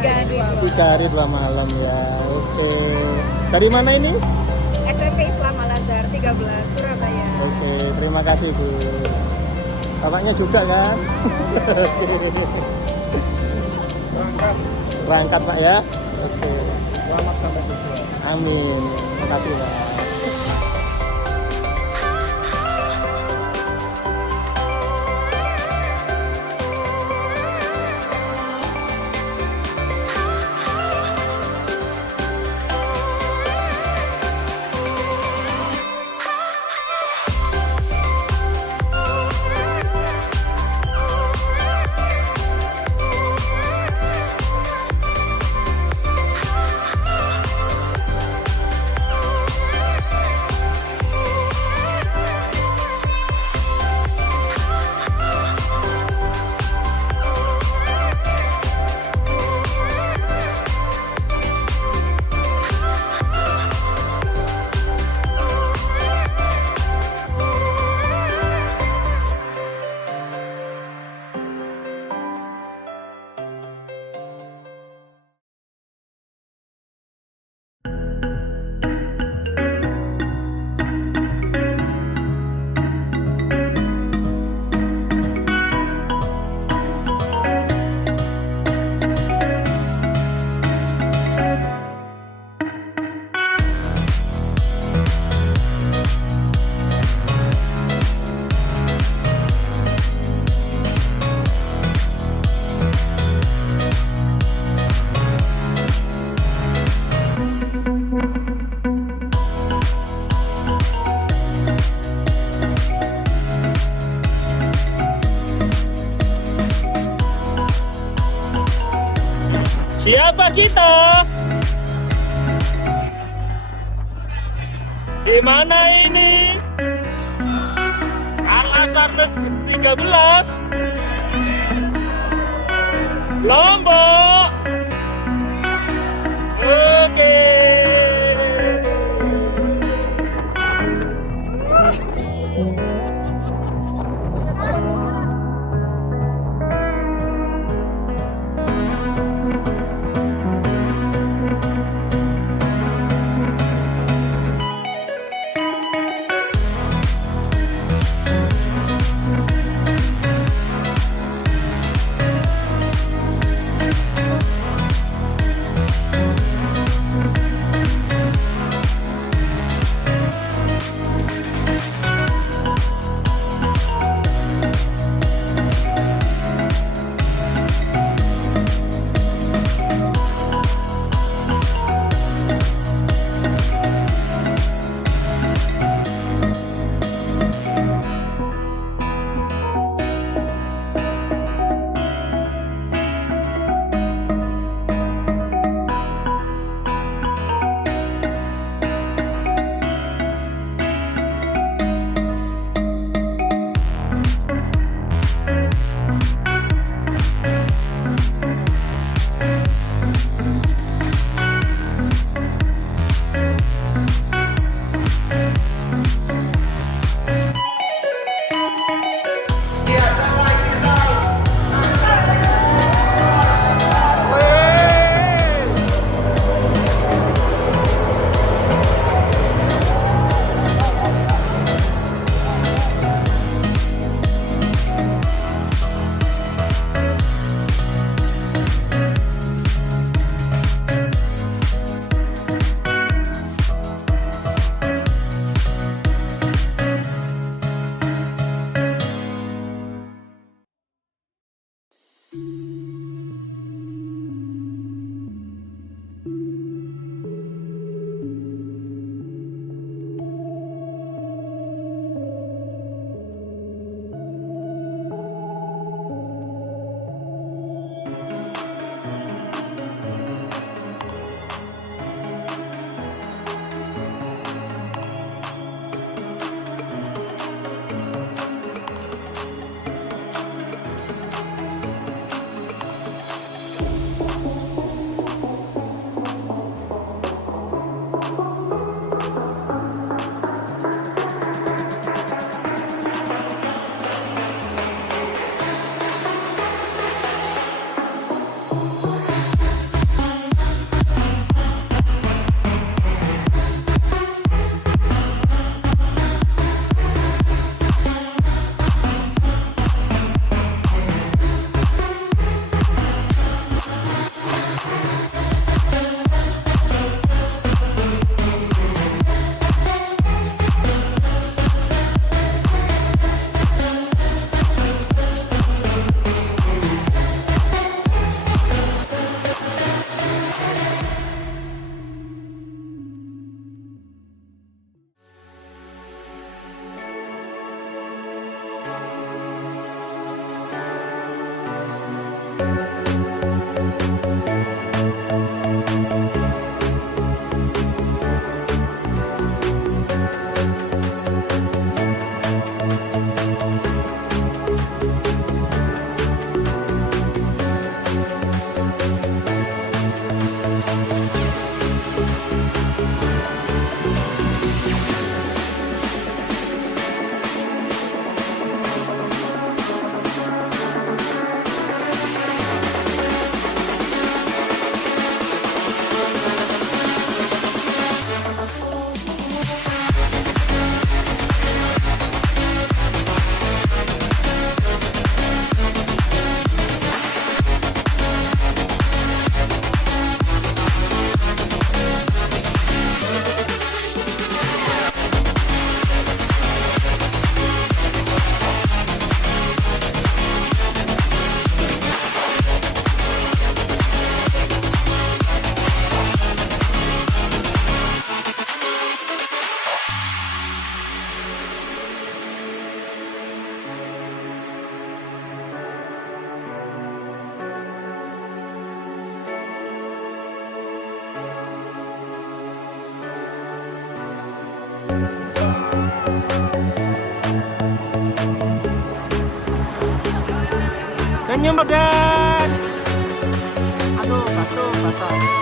3 hari 2 malam ya. Oke. Dari mana ini? SMP Islam Al-Azhar 13 Surabaya. Oke, terima kasih Bu. Bapaknya juga kan? Berangkat Pak ya. Oke. Selamat sampai tujuan. Amin. Terima kasih Pak. Siapa kita? Di mana ini? Al-Azhar 13 Lombok. Oke. Senyum Raden. Aduh, basah.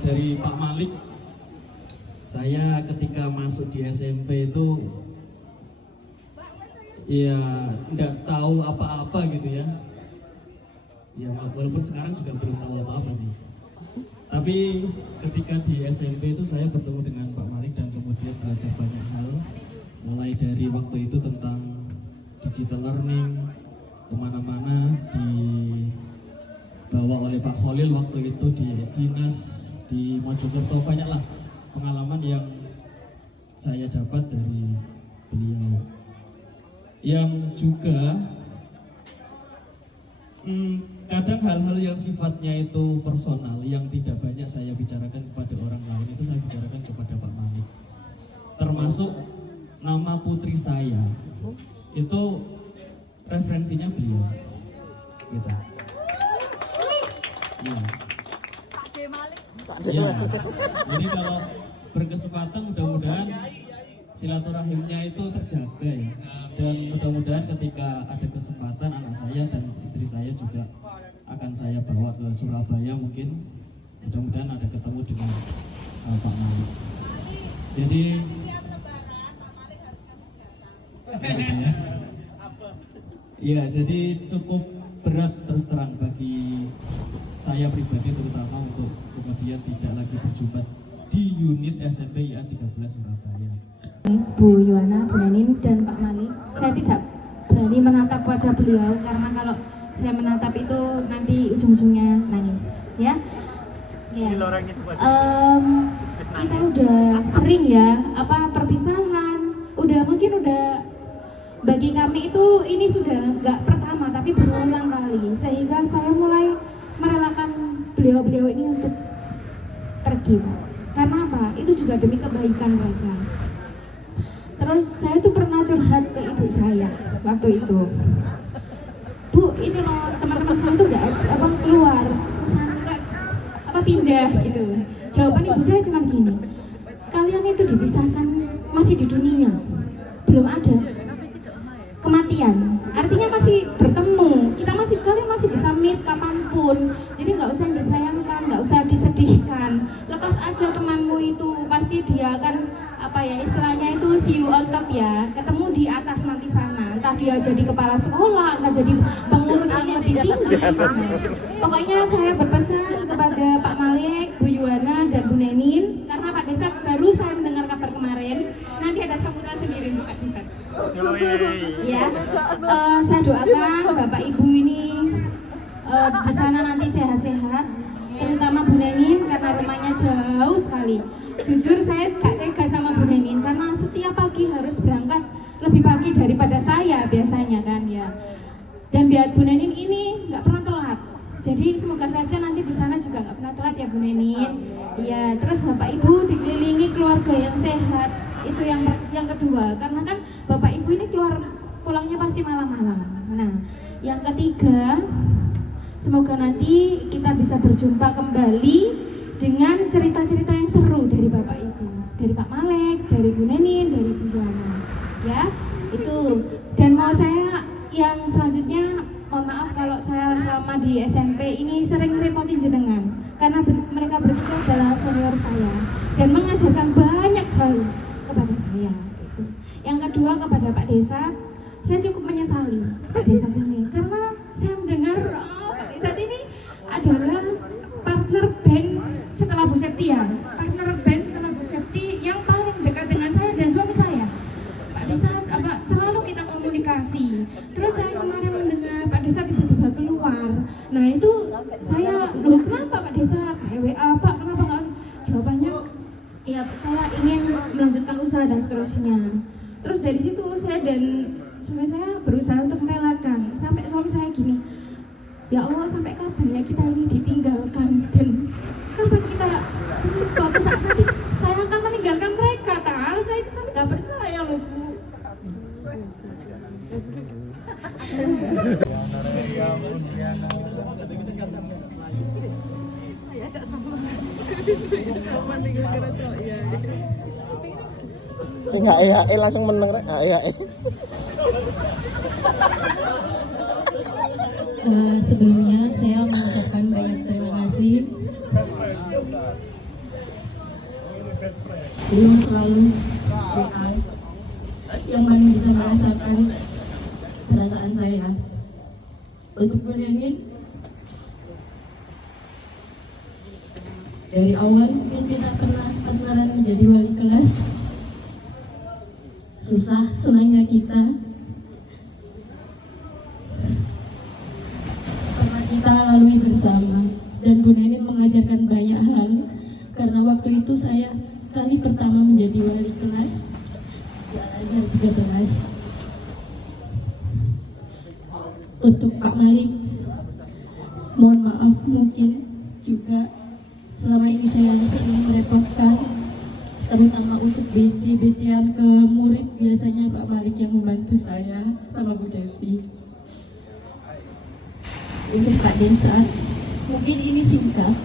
dari Pak Malik. Saya ketika masuk di SMP itu ya nggak tahu apa-apa gitu ya. Ya walaupun sekarang juga belum tahu apa-apa sih. Tapi ketika di SMP itu saya bertemu dengan Pak Malik dan kemudian belajar banyak hal. Mulai dari waktu itu tentang digital learning, kemana-mana dibawa oleh Pak Khalil waktu itu di dinas di Mojokerto. Banyaklah pengalaman yang saya dapat dari beliau, yang juga kadang hal-hal yang sifatnya itu personal yang tidak banyak saya bicarakan kepada orang lain itu saya bicarakan kepada Pak Malik. Termasuk nama putri saya itu referensinya beliau gitu. Ya. Pak D Malik. Ya. Jadi kalau berkesempatan mudah-mudahan silaturahimnya itu terjaga ya. Dan mudah-mudahan ketika ada kesempatan anak saya dan istri saya juga akan saya bawa ke Surabaya mungkin. Mudah-mudahan ada ketemu dengan Pak Malik. Jadi ya, jadi cukup berat terus terang bagi saya pribadi terutama untuk kemudian tidak lagi berjumpa di unit SMP IA 13 Surabaya. Bu Yuwana, Bu Nenin, dan Pak Malik. Saya tidak berani menatap wajah beliau karena kalau saya menatap itu nanti ujung-ujungnya nangis, ya. Ya. Kita udah sering ya, perpisahan. Mungkin udah bagi kami itu ini sudah nggak pertama tapi berulang kali, sehingga saya mulai merelakan beliau-beliau ini untuk pergi. Karena apa? Itu juga demi kebaikan mereka. Terus saya tuh pernah curhat ke ibu saya waktu itu. Bu, ini loh teman-teman saya tuh nggak keluar kesana pindah gitu. Jawaban ibu saya cuma gini, kalian itu dipisahkan masih di dunia, belum ada kematian, artinya masih bertemu, kalian masih bisa meet kapanpun, jadi nggak usah disayangkan, nggak usah disedihkan, lepas aja temanmu itu, pasti dia akan istilahnya itu see you on top ya, ketemu di atas nanti sana, entah dia jadi kepala sekolah, entah jadi pengurus yang lebih tinggi. Pokoknya saya berpesan kepada Pak Malik, Bu Yuwana, dan Bu Nenin, karena Pak Desa baru saya mendengar kabar kemarin, nanti ada sambutan sendiri untuk Pak Desa. Ya, saya doakan Bapak Ibu ini di sana nanti sehat-sehat, terutama Bu Nenin karena rumahnya jauh sekali. Jujur saya gak tega sama Bu Nenin karena setiap pagi harus berangkat lebih pagi daripada saya biasanya kan ya. Dan biar Bu Nenin ini nggak pernah telat. Jadi semoga saja nanti di sana juga nggak pernah telat ya Bu Nenin. Ya, terus Bapak Ibu dikelilingi keluarga yang sehat. Itu yang kedua, karena kan Bapak Ibu ini pulangnya pasti malam-malam. Nah, yang ketiga, semoga nanti kita bisa berjumpa kembali dengan cerita-cerita yang seru dari Bapak Ibu, dari Pak Malik, dari Bu Nenin, dari Bu Yuwana. Ya, itu. Dan mau saya yang selanjutnya, mohon maaf kalau saya selama di SMP ini sering ngerepotin jenengan, karena mereka bertiga adalah senior saya dan mengajarkan banyak hal kepada saya. Yang kedua kepada Pak Desa, saya cukup menyesali Pak Desa ini karena saya mendengar Pak Desa ini adalah partner band setelah Bu Septi ya, partner band setelah Bu Septi yang paling dekat dengan saya dan suami saya. Pak Desa selalu kita komunikasi. Terus saya kemarin mendengar Pak Desa tiba-tiba keluar. Nah itu saya, loh kenapa Pak Desa? Saya WA Pak, kenapa nggak? Jawabannya, ya saya ingin melanjutkan usaha dan seterusnya. Terus dari situ saya dan suami saya berusaha untuk merelakan. Sampai suami saya gini, ya Allah sampai kapan ya kita ini ditinggalkan, dan kapan kita suatu saat nanti saya akan meninggalkan mereka. Saya itu sampai nggak percaya loh Bu. Sing HE langsung meneng rek. HE. Sebelumnya saya mengucapkan banyak terima kasih Beliau selalu WA yang mana bisa merasakan perasaan saya. Untuk bernyanyi dari awal mungkin kita pernah pacaran menjadi wali kelas. Susah senangnya kita pernah kita lalui bersama, dan Bu Nenin mengajarkan banyak hal karena waktu itu saya kali pertama menjadi wali kelas di Al-Azhar 13. Untuk Pak Malik, mohon maaf mungkin juga selama ini saya sering merepotkan, terutama untuk BC-BC-an ke murid. Biasanya Pak Malik yang membantu saya sama Bu Devi. Untuk Pak Desa, mungkin ini singkat,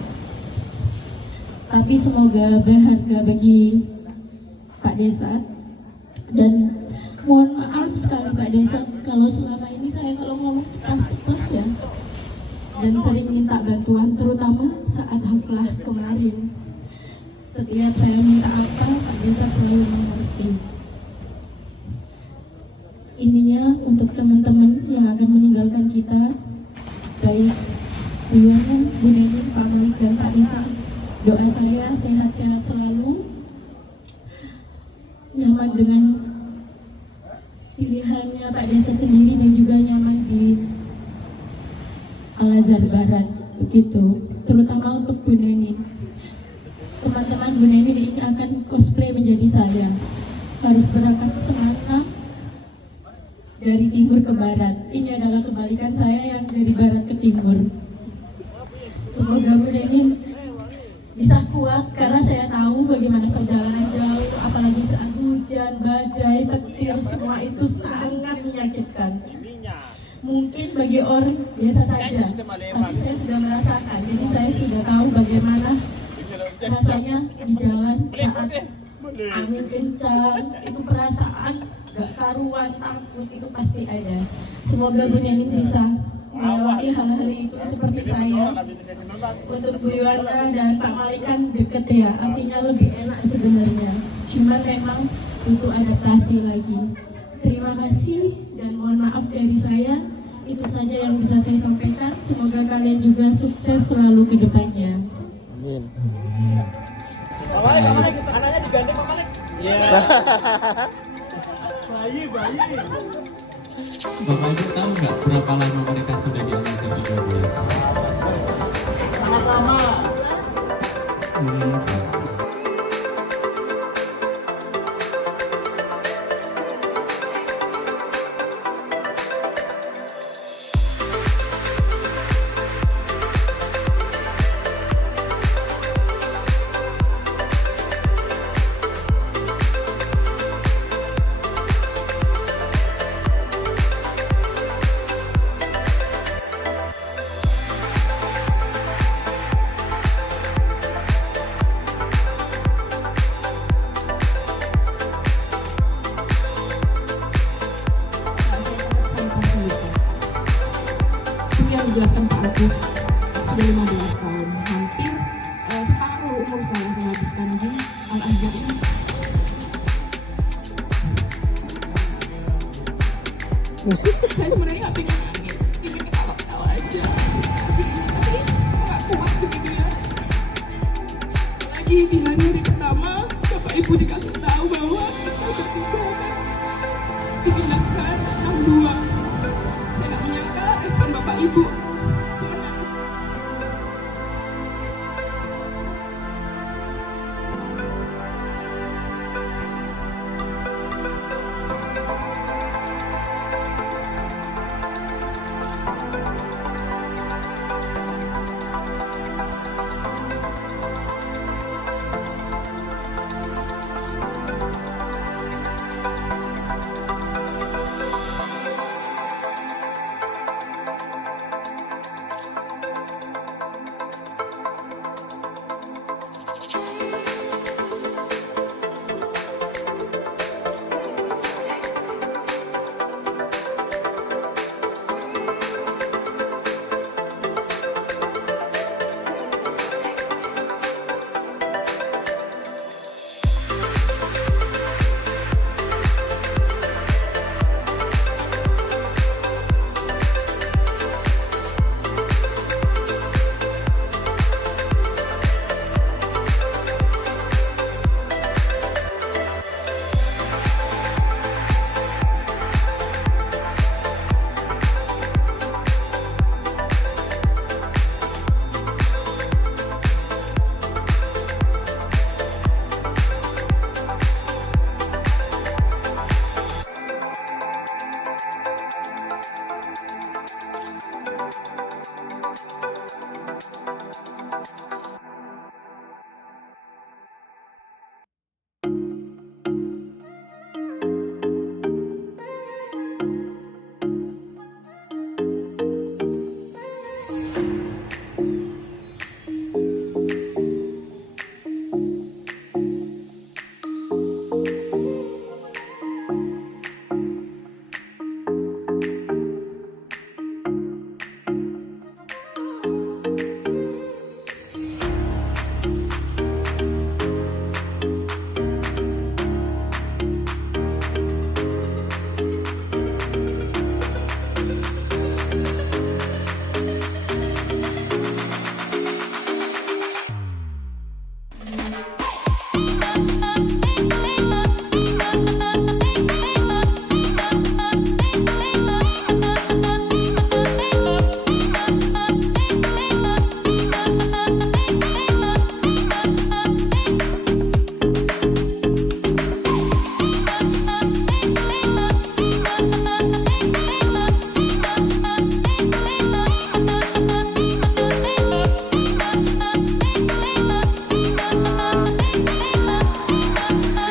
tapi semoga berharga bagi Pak Desa. Dan mohon maaf sekali Pak Desa kalau selama ini saya kalau ngomong cepat ya, dan sering minta bantuan, terutama saat haflah kemarin. Setiap saya minta apa, Pak Desa selalu mengerti. Ininya untuk teman-teman yang akan meninggalkan kita, baik Bu Yana, Bu Nenin, Pak Malik, dan Pak Desa. Doa saya sehat-sehat selalu, nyaman dengan pilihannya Pak Desa sendiri, dan juga nyaman di Al-Azhar Barat, begitu. Terutama untuk Bu Nenin. Teman-teman Bu Nenin ini akan cosplay menjadi saya. Harus berangkat setengah 6 dari timur ke barat. Ini adalah kebalikan saya yang dari barat ke timur. Semoga Bu Nenin bisa kuat, karena saya tahu bagaimana perjalanan jauh, apalagi saat hujan, badai, petir, semua itu sangat menyakitkan. Mungkin bagi orang biasa saja, tapi saya sudah merasakan. Jadi saya sudah tahu bagaimana rasanya di jalan saat angin kencang. Itu perasaan gak karuan, takut itu pasti ada. Semoga Bu Nenin bisa melewati hal-hal itu seperti saya. Untuk Bu Yuwana dan Pak Malik kan deket ya, artinya lebih enak sebenarnya. Cuma memang butuh adaptasi lagi. Terima kasih dan mohon maaf dari saya. Itu saja yang bisa saya sampaikan. Semoga kalian juga sukses selalu ke depannya. Amin. Anaknya digandeng Pak Malik. Iya. Bayi. Bapak Ibu tahu nggak berapa lama mereka sudah di Al-Azhar 13? Sangat lama. Yang dijelaskan Pak Agus sudah 15 tahun, hampir separuh umur saya habiskan di Al-Azhar ini. Saya sebenarnya nggak pengen nangis, pengen ketawa-ketawa aja. Tapi nggak kuat begini ya. Lagi di hari pertama, Bapak Ibu dikasih tahu bahwa kita bertiga dipindahkan 62. Saya nggak menyangka respon Bapak Ibu.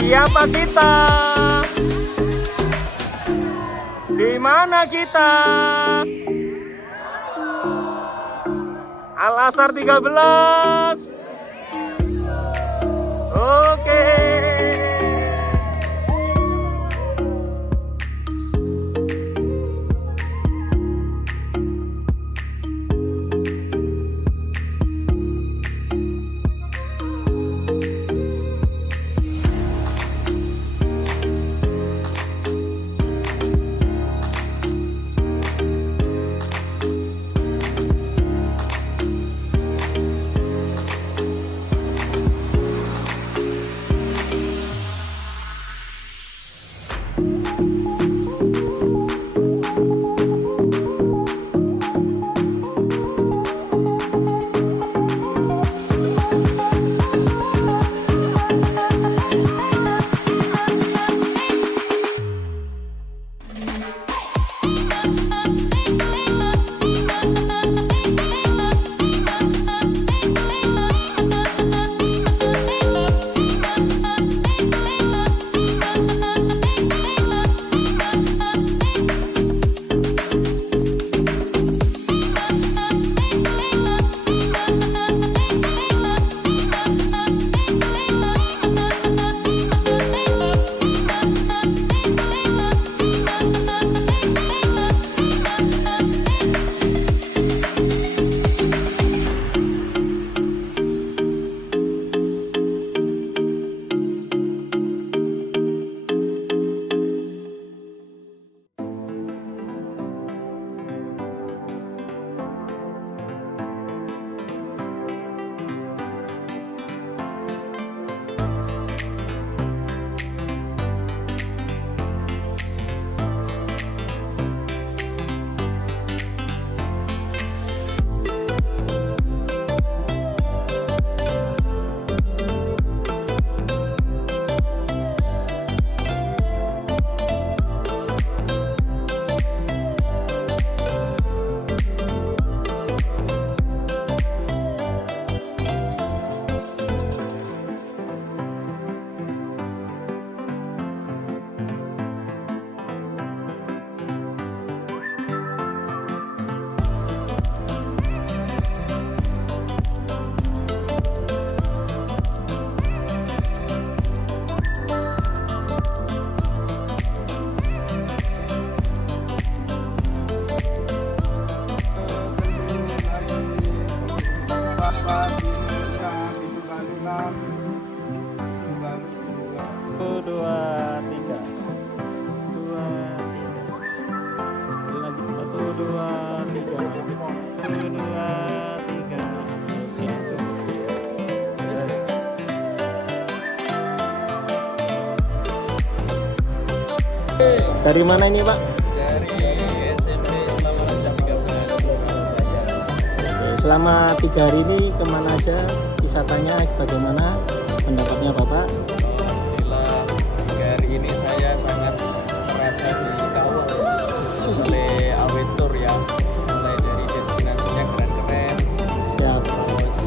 Siapa kita? Di mana kita? Al-Azhar 13. Oke. Dari mana ini, Pak? Dari SMP selama 13. Selama 3 hari ini kemana aja wisatanya, bagaimana pendapatnya Bapak? Alhamdulillah 3 hari ini saya sangat merasa dikawal oleh Awetur ya, mulai dari destinasinya keren-keren, Siap. terus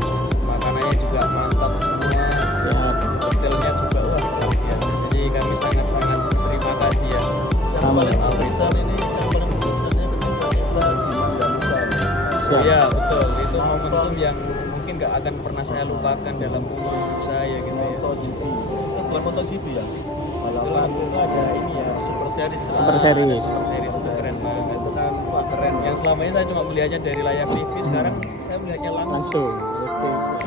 makanannya juga mantap semua, Siap. hotelnya juga wah luar biasa. Jadi kami sangat-sangat terima kasih ya. Sama. Siap. Iya betul, itu momentum yang mungkin nggak akan pernah saya lupakan dalam umur hidup saya gitu ya. Bukan MotoGP ya? Balapan itu ada ini ya, Super Series. Super Series. series itu keren banget. Itu kan wah keren. Yang selama ini saya cuma melihatnya dari layar TV, sekarang saya melihatnya langsung. Langsung. Oke, siap.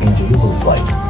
Into Google Flight.